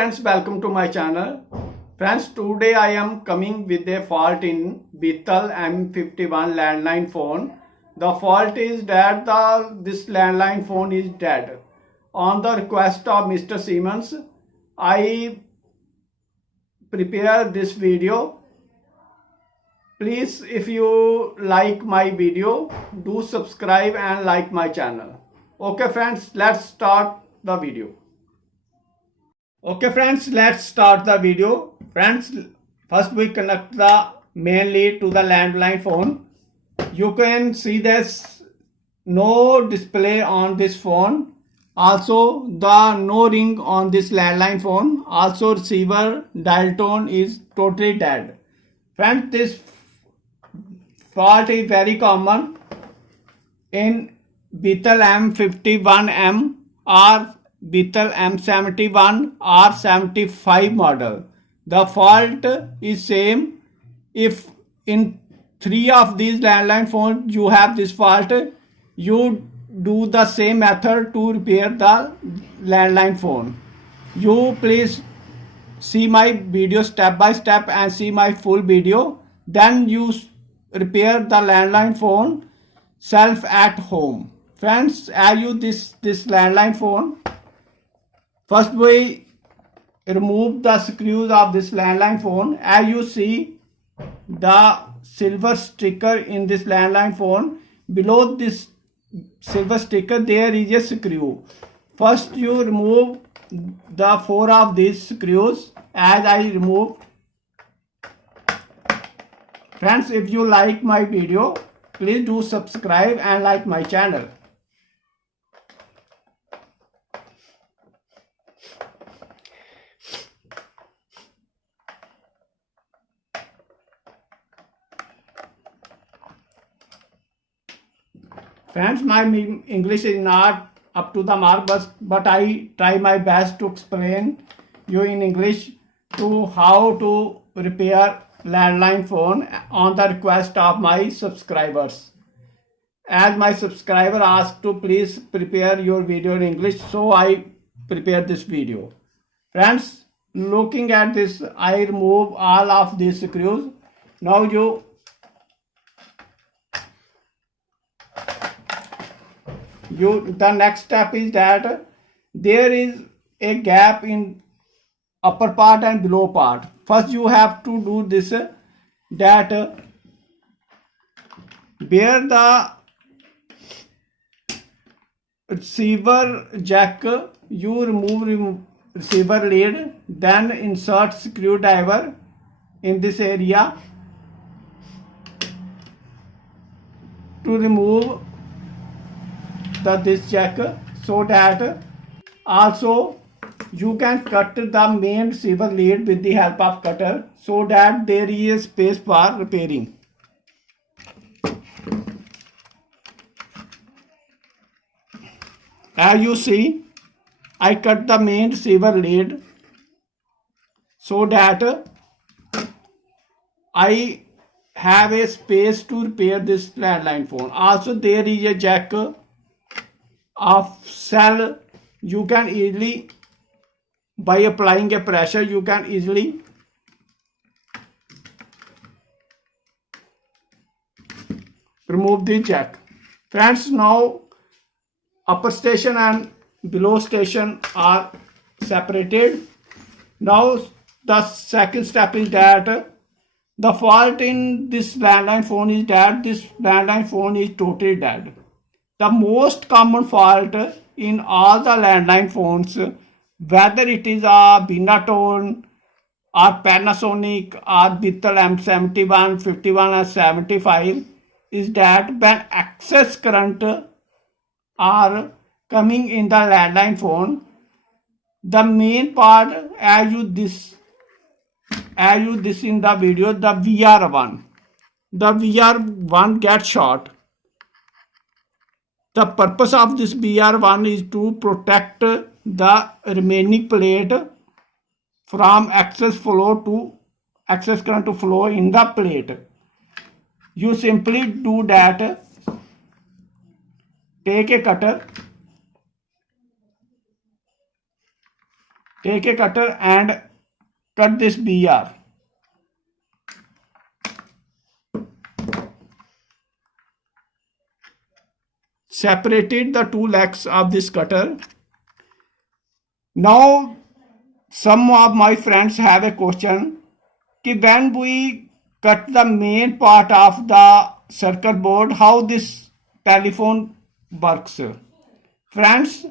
friends, welcome to my channel. Friends, today I am coming with a fault in Beetel M51 landline phone. The fault is that this landline phone is dead. On the request of Mr. Siemens, I prepare this video. Please, if you like my video, do subscribe and like my channel. Okay friends, let's start the video. Okay friends, let's start the video. Friends, first we connect the main lead to the landline phone. You can see this no display on this phone. Also the no ring on this landline phone. Also receiver dial tone is totally dead. Friends, this fault is very common in Beetel M51M or Beetel M71 or 75 model. The fault is same. If in 3 of these landline phones you have this fault, you do the same method to repair the landline phone. You please see my video step by step and see my full video. Then you repair the landline phone self at home. Friends, as you this landline phone, first we remove the screws of this landline phone. As you see the silver sticker in this landline phone, below this silver sticker there is a screw. First you remove the 4 of these screws as I removed. Friends, if you like my video, please do subscribe and like my channel. Friends, my English is not up to the mark, but I try my best to explain you in English to how to repair landline phone on the request of my subscribers. As my subscriber asked to please prepare your video in English, so I prepare this video. Friends, looking at this, I remove all of these screws. Now the next step is that there is a gap in upper part and below part. First you have to do this, that where the receiver jack, you remove receiver lead, then insert screwdriver in this area to remove this jack, so that also you can cut the main receiver lead with the help of cutter, so that there is a space for repairing. As you see, I cut the main receiver lead so that I have a space to repair this landline phone. Also there is a jack of cell. You can easily, by applying a pressure, you can easily remove the jack. Friends, now upper station and below station are separated. Now the second step is that the fault in this landline phone is that this landline phone is totally dead. The most common fault in all the landline phones, whether it is a Binatone or Panasonic or Beetel M71, 51 or 75, is that when excess current are coming in the landline phone, the main part, as you this in the video, the VR1 gets short. The purpose of this VR1 is to protect the remaining plate from excess current to flow in the plate. You simply do that. Take a cutter Take a cutter and cut this BR. Separated the two legs of this cutter. Now some of my friends have a question कि when we cut the main part of the circuit board, how this telephone works. Friends,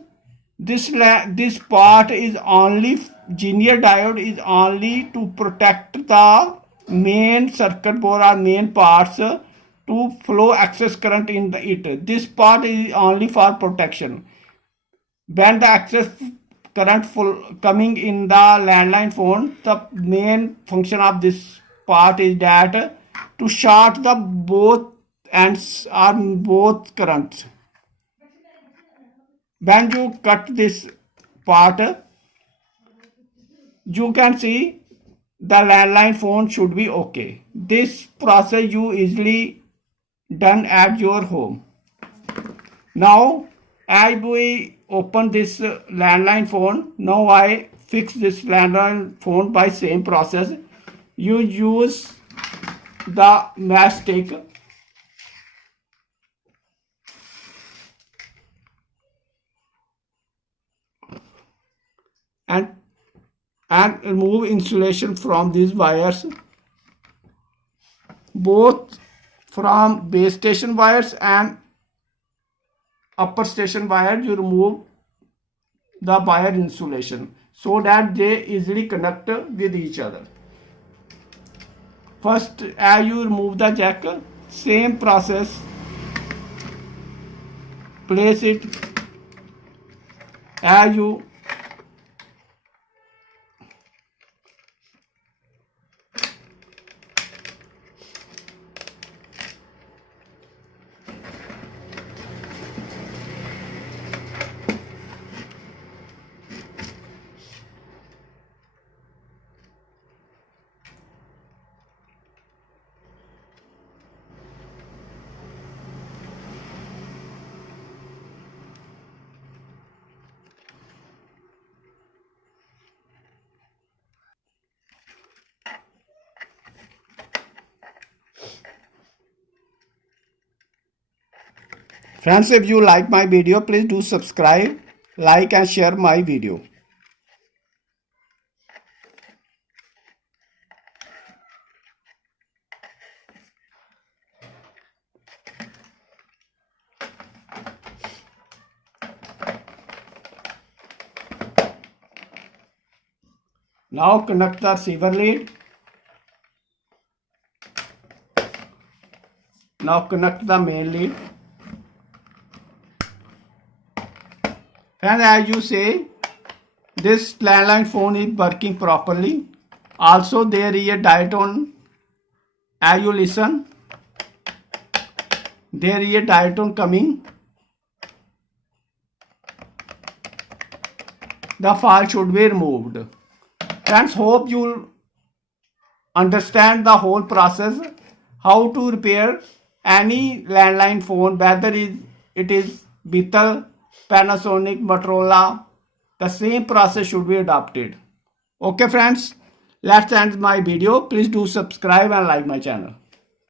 this part is only linear diode is only to protect the main circuit board or main parts to flow excess current in it. This part is only for protection. When the excess current coming in the landline phone, the main function of this part is that to short the both ends or both currents. When you cut this part, you can see the landline phone should be okay. This process you easily done at your home. Now as we open this landline phone, now I fix this landline phone by same process. You use the matchstick and remove insulation from these wires, both from base station wires and upper station wire. You remove the wire insulation so that they easily connect with each other. First, as you remove the jack, same process, place it as you Friends, if you like my video, please do subscribe, like and share my video. Now connect the receiver lead. Now connect the main lead. And as you say, this landline phone is working properly. Also there is a diatone. As you listen, there is a diatone coming. The fault should be removed. Friends, hope you understand the whole process, how to repair any landline phone, whether it is Beetle, Panasonic, Motorola. The same process should be adopted. Okay friends, let's end my video. Please do subscribe and like my channel.